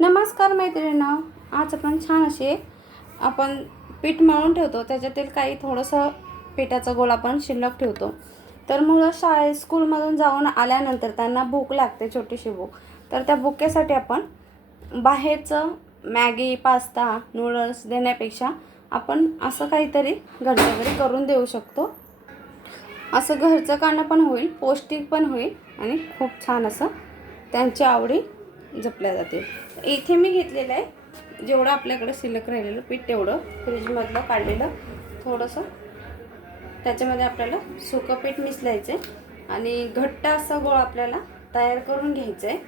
नमस्कार मैत्रिणींना. आज आपण छान असे आपण पीठ मळून ठेवतो. त्याच्यातील काही थोडंसं पिठाचा गोळा आपण शिल्लक ठेवतो. तर मुलं शाळेत स्कूलमधून जाऊन आल्यानंतर त्यांना भूक लागते छोटीशी भूक. तर त्या भुकेसाठी आपण बाहेरचं मॅगी पास्ता नूडल्स देण्यापेक्षा आपण असं काहीतरी घरच्या घरी करून देऊ शकतो. असं घरचं खाणं पण होईल पौष्टिक पण होईल आणि खूप छान असं त्यांच्या आवडी जपल्या जाते. इथे मी घेतलेलं आहे. जेवढं आपल्याकडे शिल्लक राहिलेलं पीठ तेवढं फ्रीजमधलं काढलेलं थोडंसं. त्याच्यामध्ये आपल्याला सुकं पीठ मिसलायचं आहे. आणि घट्ट असा गोळा आपल्याला तयार करून घ्यायचा आहे.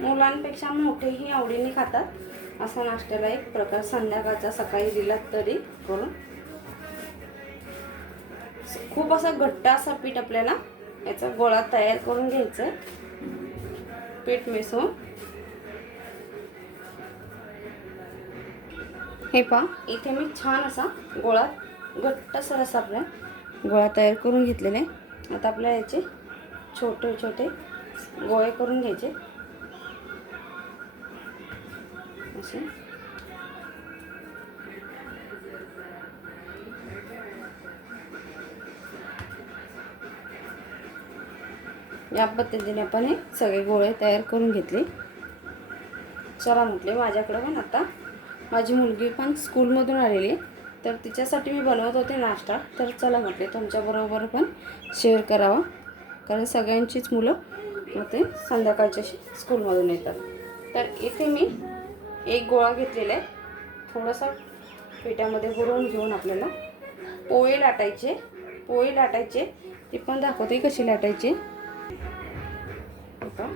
मुलांपेक्षा मोठेही आवडीने खातात. असा नाश्त्याला एक प्रकार संध्याकाळचा सकाळी दिला तरी करून. खूप असा घट्ट असा पीठ आपल्याला याचा गोळा तयार करून घ्यायचा आहे. पीठ मिसळून. हे पहा. इथे मी छान असा गोळा घट्टसर असा आपला गोळा तयार करून घेतलेला आहे. आता आपल्याला याचे छोटे छोटे गोळे करून घ्यायचे. असे. या पद्धतीने आपण हे सगळे गोळे तयार करून घेतले. चला म्हटले माझ्याकडं पण आता माझी मुलगी पण स्कूलमधून आलेली आहे. तर तिच्यासाठी मी बनवत होते नाश्ता. तर चला म्हटले तुमच्याबरोबर पण शेअर करावा. कारण सगळ्यांचीच मुलं होते संध्याकाळच्या स्कूलमधून येतात. तर इथे मी एक गोळा घेतलेला आहे. थोडासा पिठामध्ये बुरवून घेऊन आपल्याला पोळी लाटायचे. पोळी लाटायचे. ती पण दाखवते कशी लाटायची. होता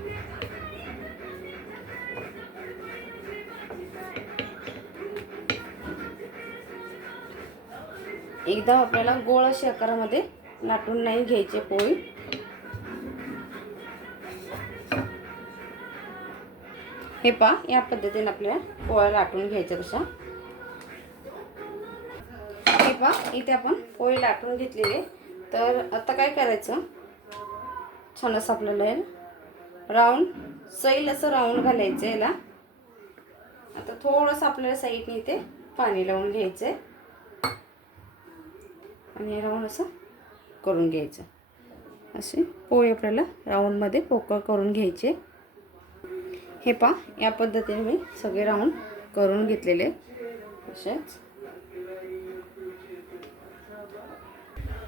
एकदा आपल्याला गोळ अशा आकारामध्ये लाटून नाही घ्यायचे पोळी. हे पा या पद्धतीने आपल्याला पोळ्या लाटून घ्यायच्या तशा. हे पा इथे आपण पोळी लाटून घेतलेले तर आता काय करायचं? छान असं आपल्याला येईल राऊंड सैल असं राऊंड घालायचं याला. आता थोडंसं आपल्याला साईडने इथे पाणी लावून घ्यायचं आहे आणि राऊंड असं करून घ्यायचं. असे पोळी आपल्याला राऊंडमध्ये पोकळ करून घ्यायचे हे पा या पद्धतीने मी सगळे राऊंड करून घेतलेले असेच.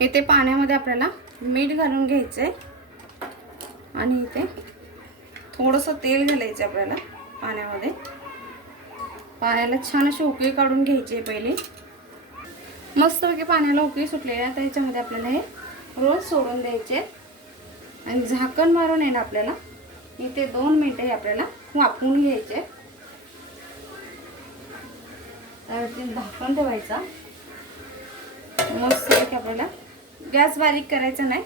इथे पाण्यामध्ये आपल्याला मीठ घालून घ्यायचं आहे आणि इथे थोडंसं तेल घालायचं आपल्याला पाण्यामध्ये. पाण्याला छान अशी उकळी काढून घ्यायची आहे पहिली. मस्तपैकी पाण्याला उकळी सुटलेली आहे. त्याच्यामध्ये आपल्याला हे रोज सोडून द्यायचे आणि झाकण मारून आहे ना आपल्याला इथे दोन मिनटं हे आपल्याला वाफवून घ्यायचे ते झाकण ठेवायचा. मस्तपैकी आपल्याला गॅस बारीक करायचा नाही.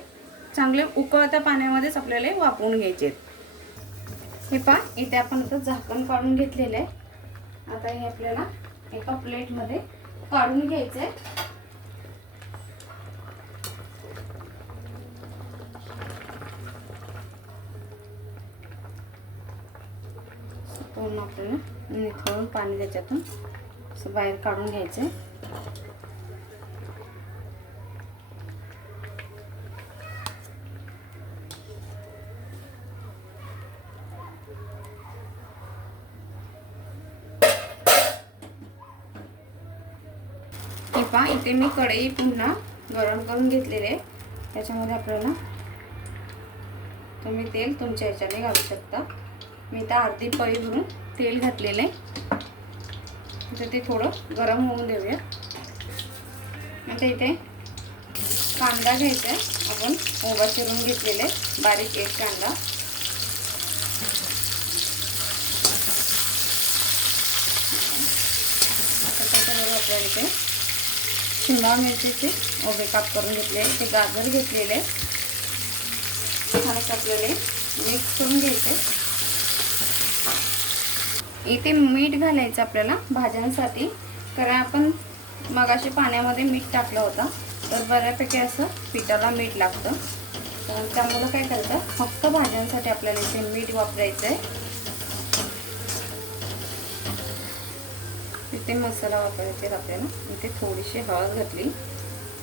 चांगले उकळत्या पाण्यामध्येच आपल्याला हे वापरून घ्यायचे हे पा इथे आपण आता झाकण काढून घेतलेलं आहे. आता हे आपल्याला एका प्लेटमध्ये काढून घ्यायचं आहे. पूर्ण आपल्याला निथळून पाणी त्याच्यातून असं बाहेर काढून घ्यायचं आहे. हे पहा इथे मी कढई पुन्हा गरम करून घेतलेले आहे. त्याच्यामध्ये आपल्याला तुम्ही तेल तुमच्या ह्याच्याने घालू शकता. मी तर अर्धी पळी भरून तेल घातलेलं आहे. तर ते थोडं गरम होऊन देऊया. आता इथे कांदा घ्यायचा आहे. आपण ओवा चिरून घेतलेले बारीक एक कांदा. आता त्याच्याबरोबर आपल्याला इथे शिमला मिरचीचे ओबे काप करून घेतले ते गाजर घेतलेले छान आपल्याला मिक्स करून घ्यायचे इथे मीठ घालायचं आपल्याला भाज्यांसाठी. कारण आपण मगाशी पाण्यामध्ये मीठ टाकलं होतं. तर बऱ्यापैकी असं पिठाला मीठ लागतं. तर त्यामुळं काय करतं फक्त भाज्यांसाठी आपल्याला इथे मीठ वापरायचं आहे. इथे मसाला वापरायचे आपल्याला. इथे थोडीशी हळद घातली.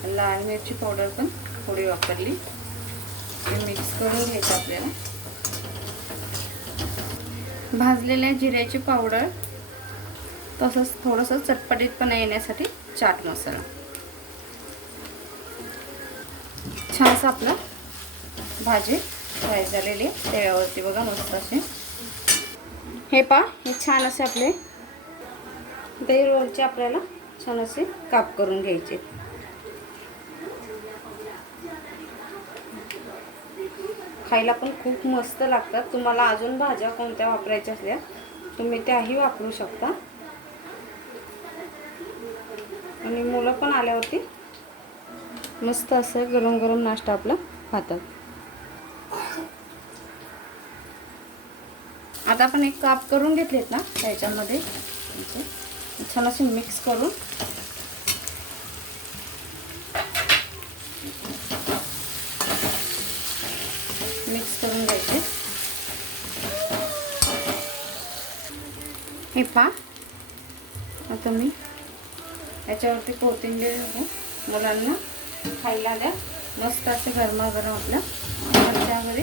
लाल मिरची पावडर पण थोडी वापरली. मिक्स करून घ्यायचं आपल्याला. भाजलेल्या जिऱ्याची पावडर तसंच थोडंसं चटपटीतपणा येण्यासाठी चाट मसाला. छानसं आपलं भाजी फ्राय झालेली आहे. बघा मस्त असे हे पा हे छान असे आपले दही रोलचे आपल्याला छान असे काप करून घ्यायचे. खायला पण खूप मस्त लागतात. तुम्हाला अजून भाज्या कोणत्या वापरायच्या असल्या तुम्ही त्याही वापरू शकता. आणि मुलं पण आल्यावरती मस्त असं गरम गरम नाश्ता आपला खातात. आता आपण एक काप करून घेतलेत ना त्याच्यामध्ये. छान असे मिक्स करून मिक्स करून घ्यायचे. हे पा आता मी याच्यावरती कोथिंबीर मुलांना खायला द्या. मस्त असे गरमागरम आपल्या घरच्या घरी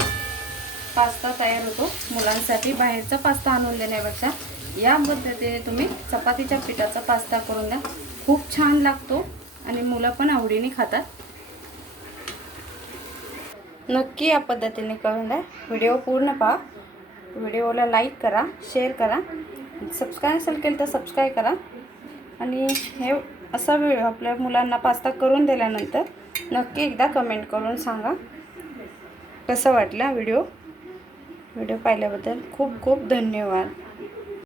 पास्ता तयार होतो. मुलांसाठी बाहेरचा पास्ता आणून देण्यापेक्षा या पद्धतीने तुम्ही चपातीच्या पिठाचा पास्ता करून द्या. खूप छान लागतो आणि मुलं पण आवडीने खातात. नक्की या पद्धतीने करून द्या. व्हिडिओ पूर्ण पहा. व्हिडिओला लाईक करा शेअर करा. सबस्क्राईब असेल केलं तर सबस्क्राईब करा. आणि हे असा व्हिडिओ आपल्या मुलांना पास्ता करून दिल्यानंतर नक्की एकदा कमेंट करून सांगा. कसं वाटलं व्हिडिओ? व्हिडिओ पाहिल्याबद्दल खूप खूप धन्यवाद.